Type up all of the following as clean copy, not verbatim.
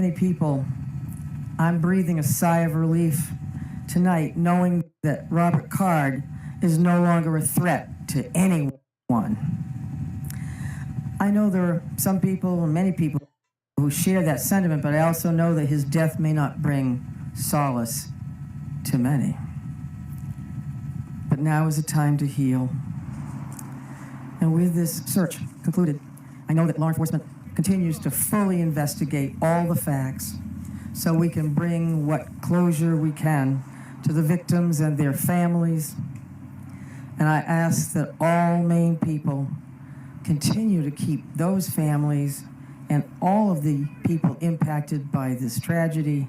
many people, I'm breathing a sigh of relief tonight knowing that Robert Card is no longer a threat to anyone. I know there are some people, and many people, who share that sentiment, but I also know that his death may not bring solace to many. But now is the time to heal. And with this search concluded, I know that law enforcement continues to fully investigate all the facts so we can bring what closure we can to the victims and their families. And I ask that all Maine people continue to keep those families and all of the people impacted by this tragedy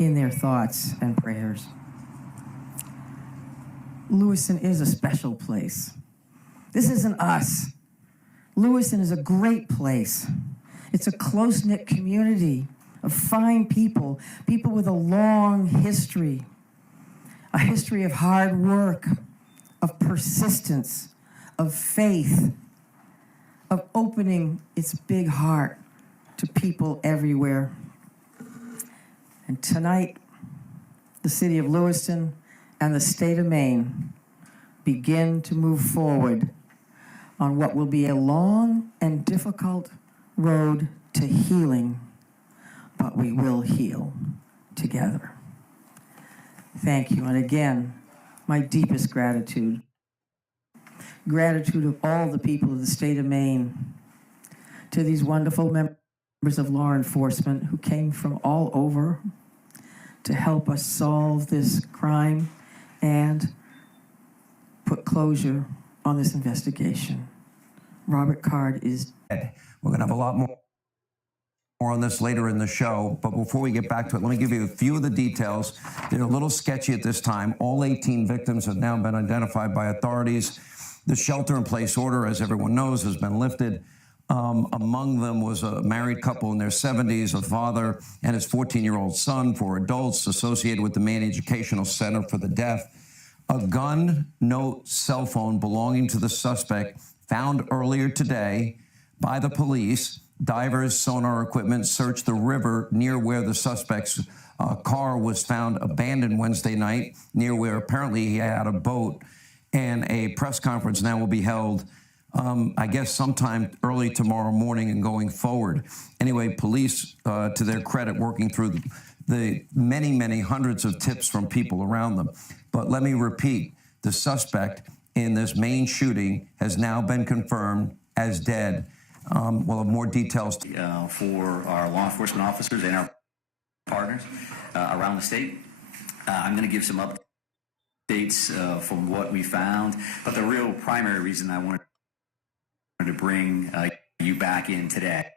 in their thoughts and prayers. Lewiston is a special place. This isn't us. Lewiston is a great place. It's a close-knit community of fine people, people with a long history, a history of hard work, of persistence, of faith, of opening its big heart to people everywhere. And tonight, the city of Lewiston and the state of Maine begin to move forward on what will be a long and difficult road to healing, but we will heal together. Thank you, and again, my deepest gratitude. Gratitude of all the people of the state of Maine, to these wonderful members of law enforcement who came from all over to help us solve this crime and put closure on this investigation. Robert Card is dead. We're going to have a lot more on this later in the show, but before we get back to it, let me give you a few of the details. They're a little sketchy at this time. All 18 victims have now been identified by authorities. The shelter-in-place order, as everyone knows, has been lifted. Among them was a married couple in their 70s, a father and his 14-year-old son, 4 adults associated with the Maine Educational Center for the Deaf. A gun, note, cell phone belonging to the suspect found earlier today by the police. Divers, sonar equipment searched the river near where the suspect's car was found abandoned Wednesday night, near where apparently he had a boat. And a press conference now will be held, I guess, sometime early tomorrow morning and going forward. Anyway, police, to their credit, working through the many, many hundreds of tips from people around them. But let me repeat, the suspect in this Maine shooting has now been confirmed as dead. We'll have more details. For our law enforcement officers and our partners around the state. I'm going to give some updates from what we found, but the real primary reason I wanted to bring you back in today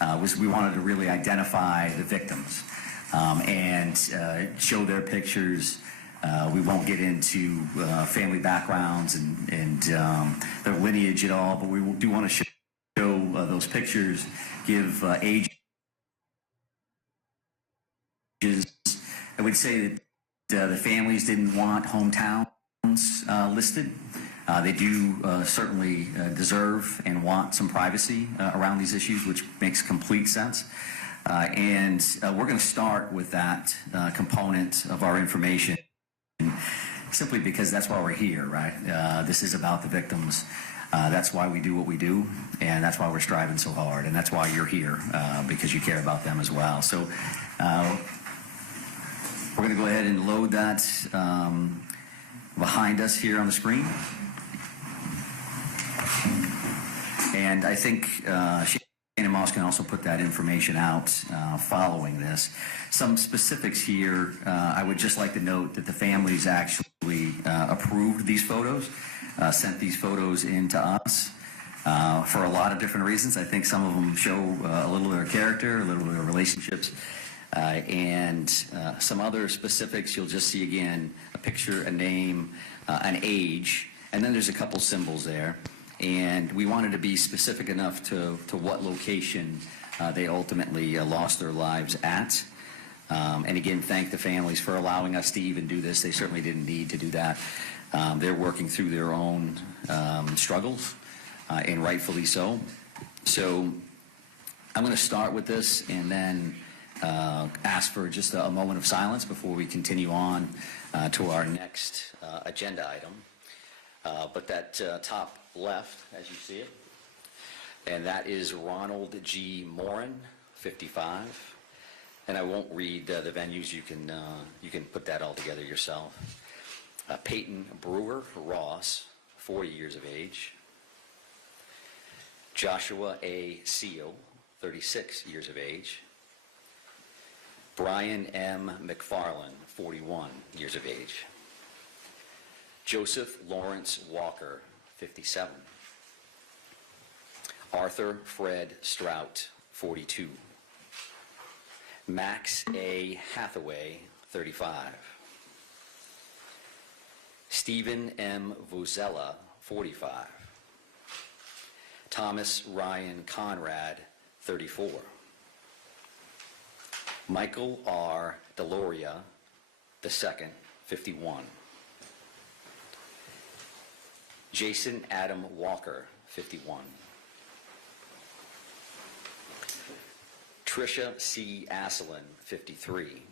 was we wanted to really identify the victims and show their pictures. We won't get into family backgrounds and their lineage at all, but we do want to show those pictures, give ages. I would say that the families didn't want hometowns listed. They do certainly deserve and want some privacy around these issues, which makes complete sense. And we're going to start with that component of our information, simply because that's why we're here, right? This is about the victims. That's why we do what we do, and that's why we're striving so hard, and that's why you're here, because you care about them as well. So we're going to go ahead and load that behind us here on the screen. And I think Shannon Moss can also put that information out following this. Some specifics here, I would just like to note that the families actually approved these photos, sent these photos in to us for a lot of different reasons. I think some of them show a little of their character, a little bit of relationships, and some other specifics. You'll just see again a picture, a name, an age, and then there's a couple symbols there. And we wanted to be specific enough to what location they ultimately lost their lives at. And again, thank the families for allowing us to even do this. They certainly didn't need to do that. They're working through their own struggles, and rightfully so. So I'm going to start with this, and then ask for just a moment of silence before we continue on to our next agenda item. But that top left, as you see it, and that is Ronald G. Morin, 55. And I won't read the venues. You can put that all together yourself. Peyton Brewer Ross, 40 years of age. Joshua A. Seal, 36 years of age. Brian M. McFarland, 41 years of age. Joseph Lawrence Walker, 57. Arthur Fred Strout, 42. Max A. Hathaway, 35. Stephen M. Vozella, 45. Thomas Ryan Conrad, 34. Michael R. Deloria, II, 51. Jason Adam Walker, 51. Tricia C. Asselin, 53.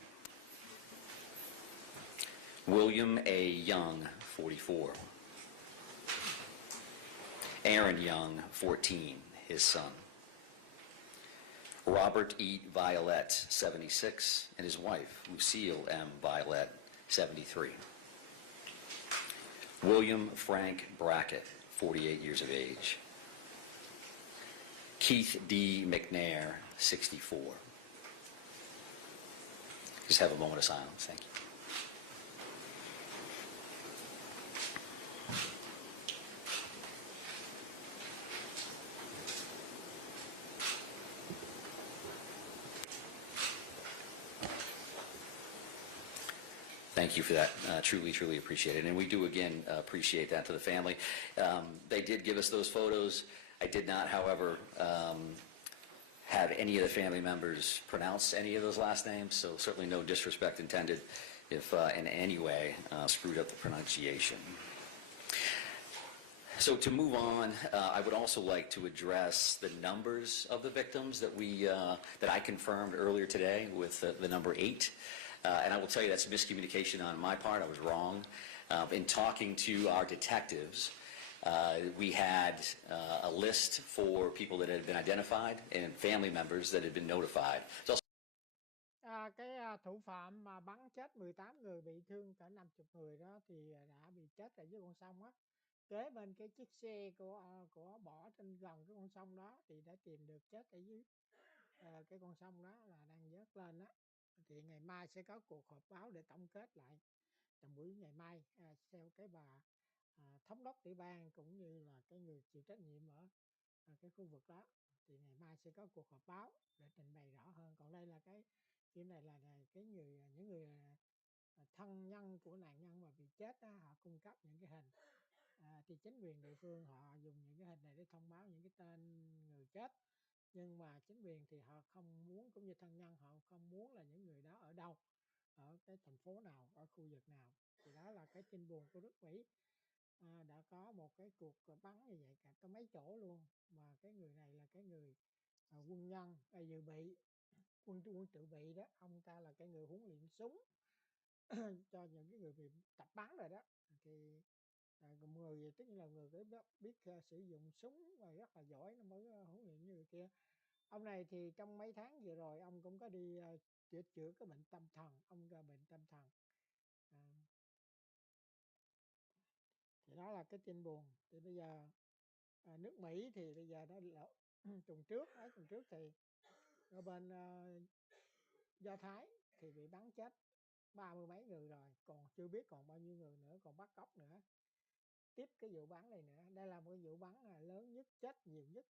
William A. Young, 44. Aaron Young, 14, his son. Robert E. Violette, 76, and his wife, Lucille M. Violette, 73. William Frank Brackett, 48 years of age. Keith D. McNair, 64. Just have a moment of silence. Thank you. Thank you for that. Truly, truly appreciate it. And we do, again, appreciate that to the family. They did give us those photos. I did not, however, have any of the family members pronounce any of those last names, so certainly no disrespect intended if in any way screwed up the pronunciation. So to move on, I would also like to address the numbers of the victims that I confirmed earlier today with the number 8. And I will tell you that's miscommunication on my part. I was wrong. In talking to our detectives, we had a list for people that had been identified and family members that had been notified. Thủ phạm mà bắn chết 18 người, bị thương cả 50 người đó thì đã bị chết ở dưới con sông á. Kế bên cái chiếc xe của bỏ trên gần cái con sông đó thì đã tìm được chết ở dưới cái con sông đó là đang vớt lên á. Thì ngày mai sẽ có cuộc họp báo để tổng kết lại trong buổi ngày mai theo cái bà thống đốc tiểu bang cũng như là cái người chịu trách nhiệm ở cái khu vực đó, thì ngày mai sẽ có cuộc họp báo để trình bày rõ hơn. Còn đây là cái chuyện này là những người thân nhân của nạn nhân mà bị chết đó, họ cung cấp những cái hình thì chính quyền địa phương họ dùng những cái hình này để thông báo những cái tên người chết, nhưng mà chính quyền thì họ không muốn, cũng như thân nhân họ không muốn là những người đó ở đâu, ở cái thành phố nào, ở khu vực nào. Thì đó là cái tin buồn của nước Mỹ. Đã có một cái cuộc bắn như vậy cả tới mấy chỗ luôn, mà cái người này là cái người quân nhân dự bị, quân tự bị đó, ông ta là cái người huấn luyện súng cho những cái người bị tập bắn rồi đó. Thì người tất nhiên là người biết sử dụng súng và rất là giỏi, nó mới huấn luyện như người kia. Ông này thì trong mấy tháng vừa rồi ông cũng có đi chữa cái bệnh tâm thần, ông ra bệnh tâm thần. Thì đó là cái tin buồn. Thì bây giờ nước Mỹ thì bây giờ nó tuần trước thì ở bên Do Thái thì bị bắn chết 30 mấy người rồi, còn chưa biết còn bao nhiêu người nữa, còn bắt cóc nữa. Tiếp cái vụ bắn này nữa, đây là một vụ bắn lớn nhất, chết nhiều nhất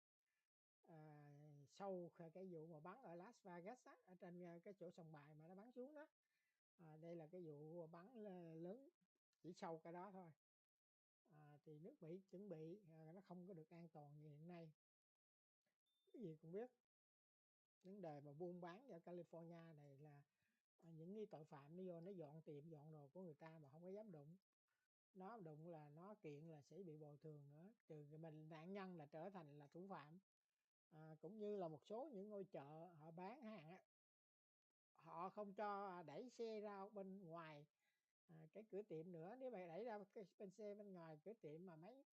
sau cái vụ mà bắn ở Las Vegas á, ở trên cái chỗ sòng bài mà nó bắn xuống đó. Đây là cái vụ bắn lớn chỉ sau cái đó thôi. Thì nước Mỹ chuẩn bị nó không có được an toàn như hiện nay. Cái gì cũng biết vấn đề mà buôn bán ở California này là những cái tội phạm nó vô nó dọn tiệm dọn đồ của người ta mà không có dám đụng. Nó đụng là nó kiện là sẽ bị bồi thường nữa, trừ mình nạn nhân là trở thành là thủ phạm. Cũng như là một số những ngôi chợ họ bán hàng á, họ không cho đẩy xe ra bên ngoài cái cửa tiệm nữa. Nếu mà đẩy ra cái bên xe bên ngoài cửa tiệm mà mấy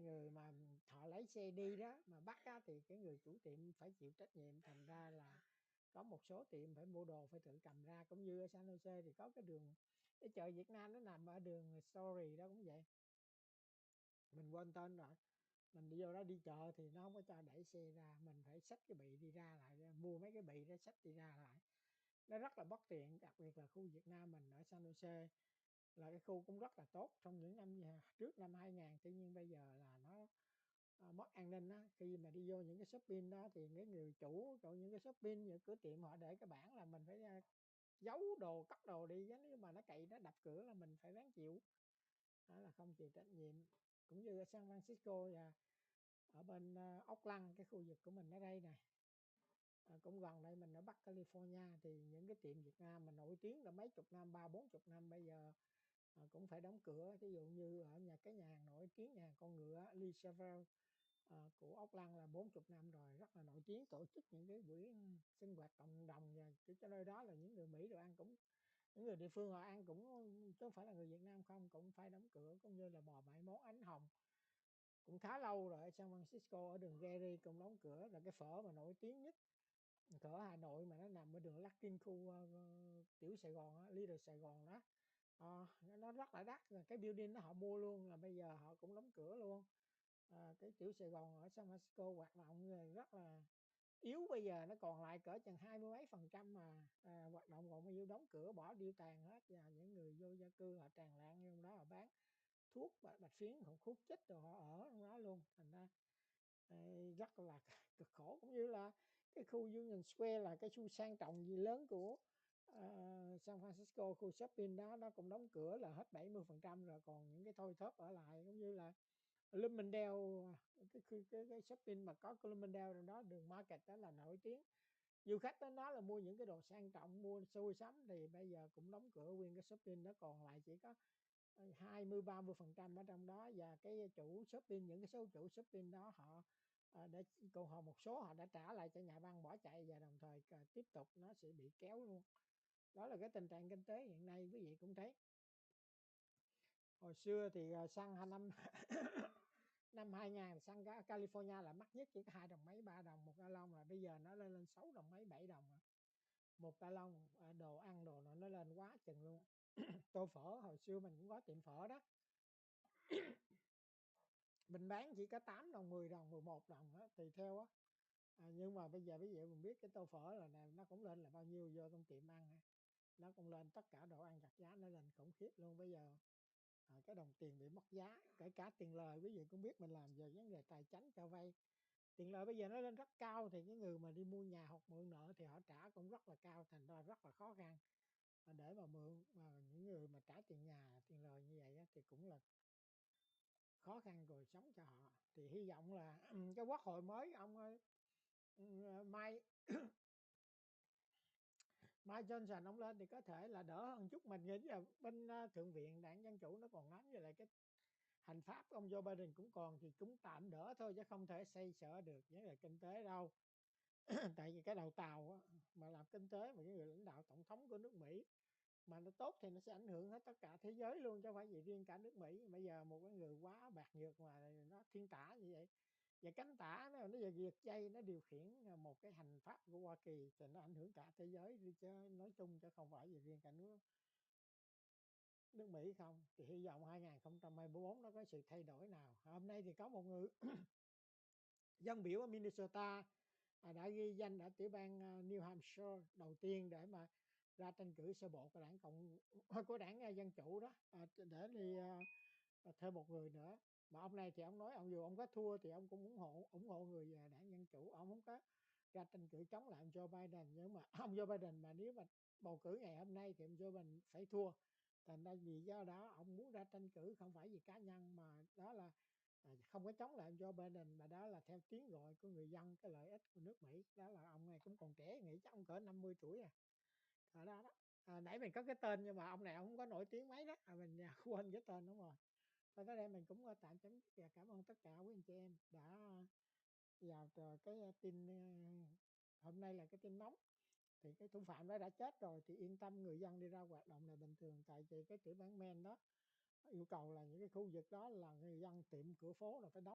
người mà họ lấy xe đi đó mà bắt á, thì cái người chủ tiệm phải chịu trách nhiệm. Thành ra là có một số tiệm phải mua đồ phải tự cầm ra, cũng như ở San Jose thì có cái chợ Việt Nam nó nằm ở đường Story đó cũng vậy, mình quên tên rồi. Mình đi vô đó đi chợ thì nó không có cho đẩy xe ra, mình phải xách cái bị đi ra lại, mua mấy cái bị đó xách đi ra lại, nó rất là bất tiện. Đặc biệt là khu Việt Nam mình ở San Jose là cái khu cũng rất là tốt trong những năm trước năm 2000, tuy nhiên bây giờ là nó mất an ninh á. Khi mà đi vô những cái shopping đó thì cái người chủ những cái shopping, những cửa tiệm họ để cái bảng là mình phải giấu đồ, cất đồ đi, nếu mà nó cậy nó đập cửa là mình phải ráng chịu. Đó là không chịu trách nhiệm. Cũng như ở San Francisco và ở bên Ốc Lăng, cái khu vực của mình ở đây này, cũng gần đây mình ở Bắc California, thì những cái tiệm Việt Nam mà nổi tiếng đã mấy chục năm, 30-40 năm bây giờ cũng phải đóng cửa. Ví dụ như ở cái nhà hàng nổi tiếng, nhà hàng con ngựa Lee Chevelle của Ốc Lăng là 40 năm rồi, rất là nổi tiếng, tổ chức những cái buổi sinh hoạt cộng đồng, và cho nơi đó là những người Mỹ đồ ăn cũng, những người địa phương họ ăn cũng, chứ không phải là người Việt Nam không, cũng phải đóng cửa. Cũng như là bò bảy món ánh hồng cũng khá lâu rồi ở San Francisco, ở đường Gary cũng đóng cửa. Là cái phở mà nổi tiếng nhất phở Hà Nội mà nó nằm ở đường Larkin, khu tiểu Sài Gòn á, Little Sài Gòn đó. Nó rất là đắt, rồi cái building đó họ mua luôn, là bây giờ họ cũng đóng cửa luôn. Cái tiểu Sài Gòn ở San Francisco hoạt động rất là yếu, bây giờ nó còn lại cỡ chừng 20 mấy % mà hoạt động, còn bao nhiêu đóng cửa bỏ điêu tàn hết, và những người vô gia cư họ tràn lan trong đó, họ bán thuốc bạch phiến, họ hút chích rồi họ ở trong đó luôn. Thành ra rất là cực khổ. Cũng như là cái khu Union Square là cái khu sang trọng gì lớn của San Francisco, khu shopping đó nó cũng đóng cửa là hết 70% rồi, còn những cái thôi thóp ở lại. Cũng như là Bloomingdale, cái shopping mà có Bloomingdale trong đó, đường Market đó là nổi tiếng, du khách đến đó là mua những cái đồ sang trọng, mua xôi sắm, thì bây giờ cũng đóng cửa nguyên cái shopping đó, còn lại chỉ có 20-30% ở trong đó. Và cái chủ shopping, những cái số chủ shopping đó họ đã, còn họ một số họ đã trả lại cho nhà băng bỏ chạy, và đồng thời tiếp tục nó sẽ bị kéo luôn. Đó là cái tình trạng kinh tế hiện nay, quý vị cũng thấy. Hồi xưa thì xăng năm năm 2000 xăng California là mắc nhất, chỉ có 2 đồng mấy 3 đồng một gallon, là bây giờ nó lên 6 đồng mấy 7 đồng rồi một gallon. Đồ ăn đồ nó lên quá chừng luôn. Tô phở hồi xưa mình cũng có tiệm phở đó, mình bán chỉ có 8 đồng 10 đồng 11 đồng đó, tùy theo á. Nhưng mà bây giờ mình biết cái tô phở là nó cũng lên là bao nhiêu, vô trong tiệm ăn nó cũng lên, tất cả đồ ăn giặt giá nó lên khủng khiếp luôn. Bây giờ cái đồng tiền bị mất giá, kể cả tiền lời. Quý vị cũng biết mình làm về vấn đề tài chính cho vay, tiền lời bây giờ nó lên rất cao, thì cái người mà đi mua nhà hoặc mượn nợ thì họ trả cũng rất là cao, thành ra rất là khó khăn để mà mượn. Mà những người mà trả tiền nhà tiền lời như vậy thì cũng là khó khăn rồi sống cho họ. Thì hy vọng là cái quốc hội mới ông Mai Mai Johnson ông lên thì có thể là đỡ hơn chút. Mình nghĩ là bên thượng viện đảng Dân Chủ nó còn nắm, với lại cái hành pháp ông Joe Biden cũng còn, thì cũng tạm đỡ thôi, chứ không thể xây sở được vấn đề kinh tế đâu. Tại vì cái đầu tàu á, mà làm kinh tế, mà cái người lãnh đạo tổng thống của nước Mỹ mà nó tốt thì nó sẽ ảnh hưởng hết tất cả thế giới luôn, chứ không phải gì riêng cả nước Mỹ. Bây giờ một cái người quá bạc nhược mà nó thiên tả như vậy, và cánh tả nó giờ giật dây, nó điều khiển một cái hành pháp của Hoa Kỳ, thì nó ảnh hưởng cả thế giới đi, chứ nói chung, chứ không phải gì riêng cả nước Mỹ không. Thì hy vọng 2024 nó có sự thay đổi nào. Hôm nay thì có một người dân biểu ở Minnesota đã ghi danh ở tiểu bang New Hampshire đầu tiên để mà ra tranh cử sơ bộ của của đảng Dân Chủ đó, để đi thêm một người nữa. Mà ông này thì ông nói, ông dù ông có thua thì ông cũng ủng hộ người đảng Dân Chủ, ông không có ra tranh cử chống lại ông Joe Biden. Nhưng mà ông Joe Biden mà nếu mà bầu cử ngày hôm nay thì ông Joe Biden phải thua. Thành ra vì do đó ông muốn ra tranh cử, không phải vì cá nhân, mà đó là không có chống lại Joe Biden, mà đó là theo tiếng gọi của người dân, cái lợi ích của nước Mỹ. Đó là ông này cũng còn trẻ, nghĩ chắc ông cỡ 50 tuổi ở đó đó. Nãy mình có cái tên nhưng mà ông này ông không có nổi tiếng mấy đó, mình quên cái tên đúng rồi. Thôi tới đây mình cũng tạm chấm dứt, và cảm ơn tất cả quý anh chị em đã vào cái tin hôm nay là cái tin nóng thì cái thủ phạm đó đã chết rồi thì yên tâm, người dân đi ra hoạt động là bình thường. Tại vì cái tiểu bang Maine đó yêu cầu là những cái khu vực đó là người dân tiệm cửa phố là phải đóng